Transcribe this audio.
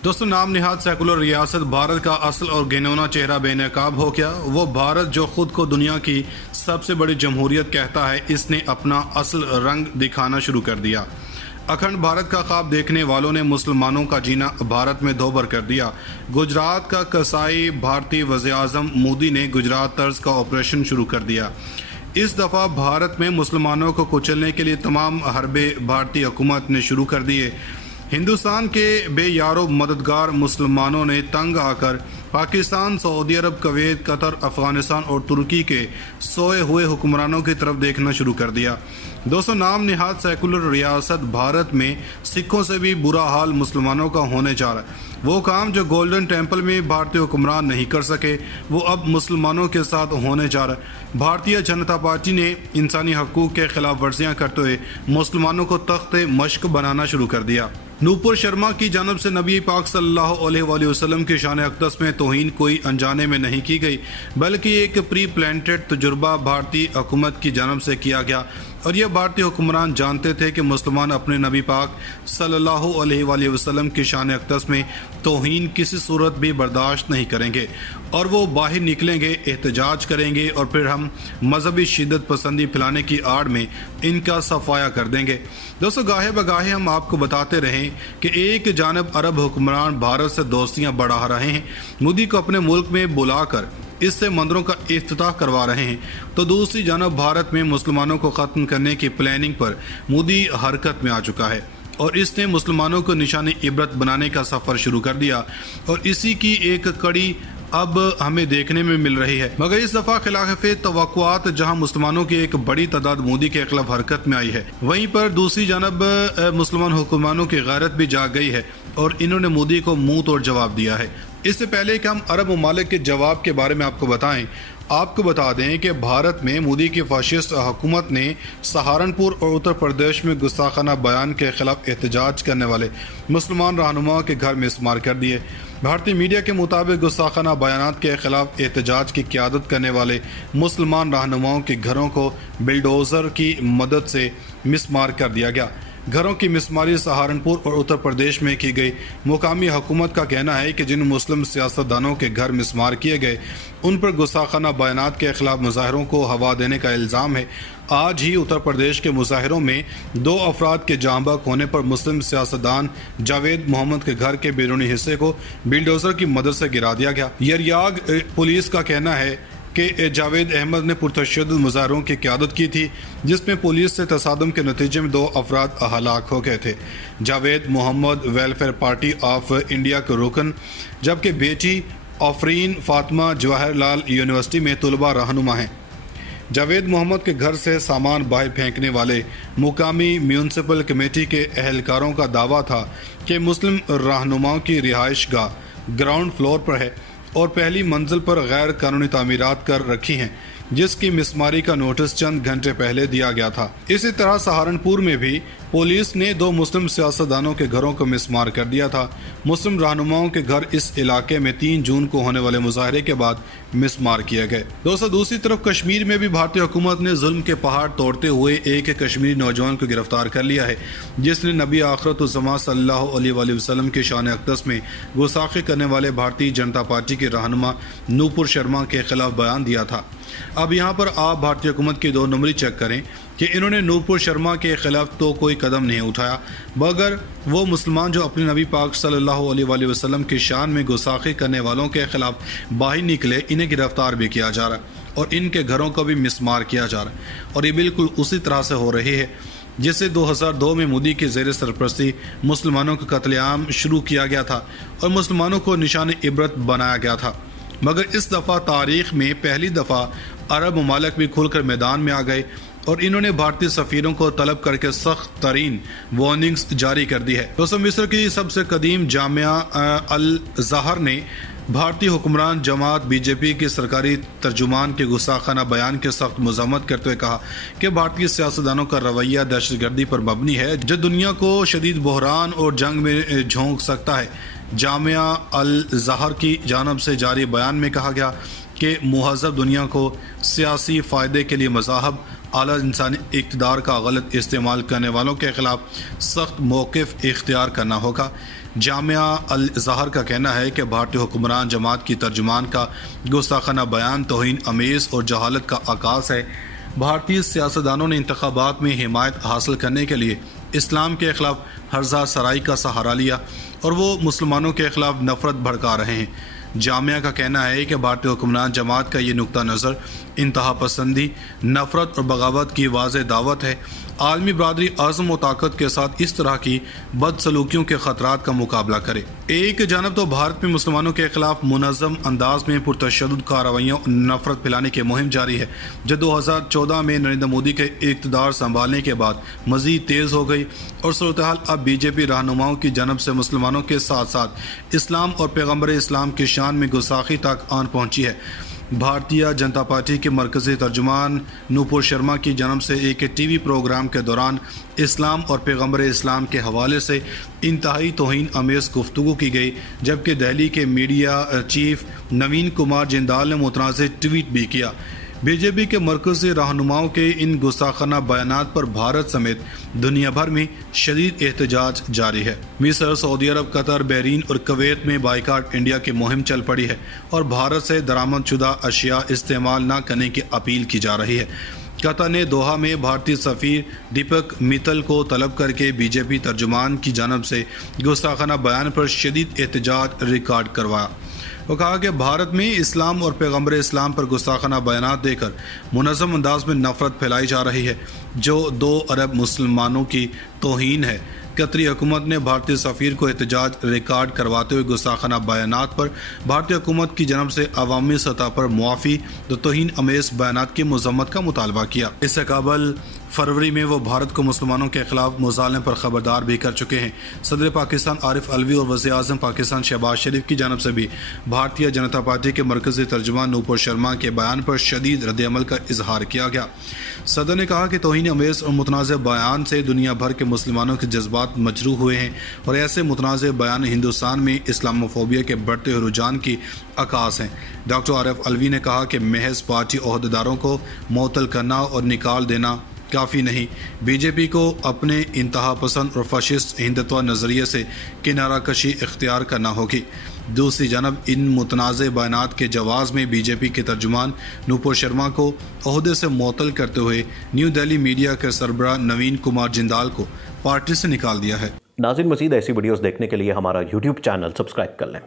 दोस्तों, नाम निहाद सेकुलर रियासत भारत का असल और घिनौना चेहरा बेनकाब हो गया। वो भारत जो खुद को दुनिया की सबसे बड़ी जमहूरियत कहता है, इसने अपना असल रंग दिखाना शुरू कर दिया। अखंड भारत का ख्वाब देखने वालों ने मुसलमानों का जीना भारत में दोबर कर दिया। गुजरात का कसाई भारतीय वज़ीर-ए-आज़म मोदी ने गुजरात तर्ज का ऑपरेशन शुरू कर दिया। इस दफ़ा भारत में मुसलमानों को कुचलने के लिए तमाम हरबे भारतीय हुकूमत ने शुरू कर दिए। हिंदुस्तान के बेयारो मददगार मुसलमानों ने तंग आकर पाकिस्तान, सऊदी अरब, कुवैत, कतर, अफ़गानिस्तान और तुर्की के सोए हुए हुक्मरानों की तरफ देखना शुरू कर दिया। दोस्तों, नाम निहाद सेकुलर रियासत भारत में सिखों से भी बुरा हाल मुसलमानों का होने जा रहा है। वो काम जो गोल्डन टेम्पल में भारतीय हुक्मरान नहीं कर सके, वो अब मुसलमानों के साथ होने जा रहा है। भारतीय जनता पार्टी ने इंसानी हकूक़ के खिलाफ वर्जियाँ करते हुए मुसलमानों को तख्ते मश्क बनाना शुरू कर दिया। नूपुर शर्मा की जानब से नबी पाक सल्लल्लाहु अलैहि वसल्लम की शान अक़दस में तौहीन कोई अनजाने में नहीं की गई, बल्कि एक प्री प्लांटेड तजुर्बा भारतीय हुकूमत की जानब से किया गया। और यह भारतीय हुक्मरान जानते थे कि मुसलमान अपने नबी पाक सल्लल्लाहु अलैहि वसल्लम की शान अक़दस में तौहीन किसी सूरत भी बर्दाश्त नहीं करेंगे और वो बाहर निकलेंगे, एहतजाज करेंगे और फिर हम मजहबी शिद्दत पसंदी फैलाने की आड़ में इनका सफाया कर देंगे। दोस्तों, गाहे बगाहे हम आपको बताते रहें कि एक जानब अरब हुक्मरान भारत से दोस्तियाँ बढ़ा रहे हैं, मोदी को अपने मुल्क में बुलाकर इससे मंदिरों का इफ्तिताह करवा रहे हैं, तो दूसरी जानब भारत में मुसलमानों को ख़त्म करने की प्लानिंग पर मोदी हरकत में आ चुका है और इसने मुसलमानों को निशानी इबरत बनाने का सफ़र शुरू कर दिया और इसी की एक कड़ी अब हमें देखने में मिल रही है। मगर इस दफ़ा खिलाफ तवक्कुआत जहां मुसलमानों की एक बड़ी तादाद मोदी के खिलाफ हरकत में आई है, वहीं पर दूसरी जानब मुसलमान हुक्मरानों की गैरत भी जाग गई है और इन्होंने मोदी को मुंह तोड़ जवाब दिया है। इससे पहले कि हम अरब ममालिक के जवाब के बारे में आपको बताएं, आपको बता दें कि भारत में मोदी की फाशिस्ट हुकूमत ने सहारनपुर और उत्तर प्रदेश में गुस्ताखाना बयान के खिलाफ एहतजाज करने वाले मुसलमान रहनुमाओं के घर मिसमार कर दिए। भारतीय मीडिया के मुताबिक गुस्ताखाना बयानात के खिलाफ एहतजाज की क़यादत करने वाले मुसलमान रहनुमाओं के घरों को बिल्डोज़र की मदद से मिसमार कर दिया गया। घरों की मिसमारी सहारनपुर और उत्तर प्रदेश में की गई। मुकामी हुकूमत का कहना है कि जिन मुस्लिम सियासतदानों के घर मिसमार किए गए, उन पर गुस्ताखाना बयानात के खिलाफ मुजाहिरों को हवा देने का इल्ज़ाम है। आज ही उत्तर प्रदेश के मुजाहिरों में 2 अफराद के जाँ बहक होने पर मुस्लिम सियासतदान जावेद मोहम्मद के घर के बैरूनी हिस्से को बिल्डोज़र की मदद से गिरा दिया गया। यरियाग पुलिस का कहना है कि जावेद अहमद ने पुरतशद्दुद मुजाहरों की क़यादत की थी, जिसमें पुलिस से तसादम के नतीजे में 2 अफराद हलाक हो गए थे। Javed Mohammad welfare party of India के रुकन, जबकि बेटी आफरीन फातिमा जवाहरलाल यूनिवर्सिटी में तलबा रहनुमा हैं। जावेद मोहम्मद के घर से सामान बाहर फेंकने वाले मुकामी म्यूनसिपल कमेटी के एहलकारों का दावा था कि मुस्लिम रहनुमाओं की रिहाइश गाह ग्राउंड फ्लोर पर है और पहली मंजिल पर गैर कानूनी तामीरात कर रखी हैं, जिसकी मिसमारी का नोटिस चंद घंटे पहले दिया गया था। इसी तरह सहारनपुर में भी पुलिस ने 2 मुस्लिम सियासतदानों के घरों को मिसमार कर दिया था। मुस्लिम रहनुमाओं के घर इस इलाके में 3 जून को होने वाले मुजाहरे के बाद मिसमार किए गए। दोस्तों, दूसरी तरफ कश्मीर में भी भारतीय हुकूमत ने जुल्म के पहाड़ तोड़ते हुए एक कश्मीरी नौजवान को गिरफ्तार कर लिया है, जिसने नबी आखिरतुज़्ज़मान सल्लल्लाहु अलैहि वसल्लम की शान अक़दस में गुस्ताखी करने वाले भारतीय जनता पार्टी के रहनुमा नूपुर शर्मा के खिलाफ बयान दिया था। अब यहाँ पर आप भारतीय हुकूमत की 2 नंबरी चेक करें कि इन्होंने नूपुर शर्मा के खिलाफ तो कोई कदम नहीं उठाया, मगर वो मुसलमान जो अपने नबी पाक सल्लल्लाहु अलैहि वसल्लम की शान में गुस्ताखी करने वालों के खिलाफ बाहर निकले, इन्हें गिरफ्तार भी किया जा रहा है और इनके घरों को भी मिसमार किया जा रहा है। और ये बिल्कुल उसी तरह से हो रही है जिससे 2002 में मोदी के ज़ेर सरपरस्ती मुसलमानों का कत्लेआम शुरू किया गया था और मुसलमानों को निशान इबरत बनाया गया था। मगर इस दफ़ा तारीख़ में पहली दफ़ा अरब ममालिक भी खुलकर मैदान में आ गए और इन्होंने भारतीय सफ़ीरों को तलब करके सख्त तरीन वार्निंग्स जारी कर दी है। दोस्तों, मिस्र की सबसे कदीम जामिया अल ज़हर ने भारतीय हुक्मरान जमात बीजेपी के सरकारी तर्जुमान के गुस्ताखाना बयान के सख्त मज़म्मत करते हुए कहा कि भारतीय सियासतदानों का रवैया दहशतगर्दी पर मबनी है, जो दुनिया को शदीद बहरान और जंग में झोंक सकता है। जामिया अल ज़हर की जानब से जारी बयान में कहा गया कि मुहज़्ज़ब दुनिया को सियासी फ़ायदे के लिए मज़ाहब आला इंसानी इक़्तिदार का गलत इस्तेमाल करने वालों के ख़िलाफ़ सख्त मौक़िफ़ इख्तियार करना होगा। جامعہ الازہر کا کہنا ہے کہ بھارتی حکمران جماعت کی ترجمان کا گستاخانہ بیان توہین آمیز اور جہالت کا عکاس ہے۔ بھارتی سیاستدانوں نے انتخابات میں حمایت حاصل کرنے کے لیے اسلام کے خلاف ہرزہ سرائی کا سہارا لیا اور وہ مسلمانوں کے خلاف نفرت بھڑکا رہے ہیں۔ جامعہ کا کہنا ہے کہ بھارتی حکمران جماعت کا یہ نقطہ نظر انتہا پسندی، نفرت اور بغاوت کی واضح دعوت ہے۔ عالمی برادری عزم و طاقت کے ساتھ اس طرح کی بدسلوکیوں کے خطرات کا مقابلہ کرے۔ ایک جانب تو بھارت میں مسلمانوں کے خلاف منظم انداز میں پرتشدد کارروائیوں اور نفرت پھیلانے کی مہم جاری ہے، جو 2014 میں نریندر مودی کے اقتدار سنبھالنے کے بعد مزید تیز ہو گئی، اور صورتحال اب بی جے پی رہنماؤں کی جانب سے مسلمانوں کے ساتھ ساتھ اسلام اور پیغمبر اسلام کی شان میں گستاخی تک آن پہنچی ہے۔ بھارتیہ جنتا پارٹی کے مرکزی ترجمان نوپور شرما کی جانب سے ایک ٹی وی پروگرام کے دوران اسلام اور پیغمبر اسلام کے حوالے سے انتہائی توہین آمیز گفتگو کی گئی، جبکہ دہلی کے میڈیا چیف نوین کمار جندال نے متنازع ٹویٹ بھی کیا۔ بی جے پی کے مرکزی رہنماؤں کے ان گستاخانہ بیانات پر بھارت سمیت دنیا بھر میں شدید احتجاج جاری ہے۔ مصر، سعودی عرب، قطر، بحرین اور کویت میں بائیکاٹ انڈیا کی مہم چل پڑی ہے اور بھارت سے درآمد شدہ اشیاء استعمال نہ کرنے کی اپیل کی جا رہی ہے۔ قطر نے دوحہ میں بھارتی سفیر دیپک متل کو طلب کر کے بی جے پی ترجمان کی جانب سے گستاخانہ بیان پر شدید احتجاج ریکارڈ کروایا۔ وہ کہا کہ بھارت میں اسلام اور پیغمبر اسلام پر گستاخانہ بیانات دے کر منظم انداز میں نفرت پھیلائی جا رہی ہے، جو 2 ارب مسلمانوں کی توہین ہے۔ قطری حکومت نے بھارتی سفیر کو احتجاج ریکارڈ کرواتے ہوئے گستاخانہ بیانات پر بھارتی حکومت کی جانب سے عوامی سطح پر معافی اور توہین آمیز بیانات کی مذمت کا مطالبہ کیا۔ اس سے قبل فروری میں وہ بھارت کو مسلمانوں کے خلاف مظالم پر خبردار بھی کر چکے ہیں۔ صدر پاکستان عارف الوی اور وزیر اعظم پاکستان شہباز شریف کی جانب سے بھی بھارتیہ جنتا پارٹی کے مرکزی ترجمان نوپور شرما کے بیان پر شدید رد عمل کا اظہار کیا گیا۔ صدر نے کہا کہ توہین آمیز اور متنازع بیان سے دنیا بھر کے مسلمانوں کے جذبات مجروح ہوئے ہیں اور ایسے متنازع بیان ہندوستان میں اسلاموفوبیا کے بڑھتے ہوئے رجحان کی عکاس ہیں۔ ڈاکٹر عارف الوی نے کہا کہ محض پارٹی عہدیداروں کو معطل کرنا اور نکال دینا کافی نہیں، بی جے پی کو اپنے انتہا پسند اور فاشسٹ ہندتوا نظریے سے کنارہ کشی اختیار کرنا ہوگی۔ دوسری جانب ان متنازع بیانات کے جواز میں بی جے پی کے ترجمان نوپور شرما کو عہدے سے معطل کرتے ہوئے نیو دہلی میڈیا کے سربراہ نوین کمار جندال کو پارٹی سے نکال دیا ہے۔ ناظرین، مزید ایسی ویڈیوز دیکھنے کے لیے ہمارا یوٹیوب چینل سبسکرائب کر لیں۔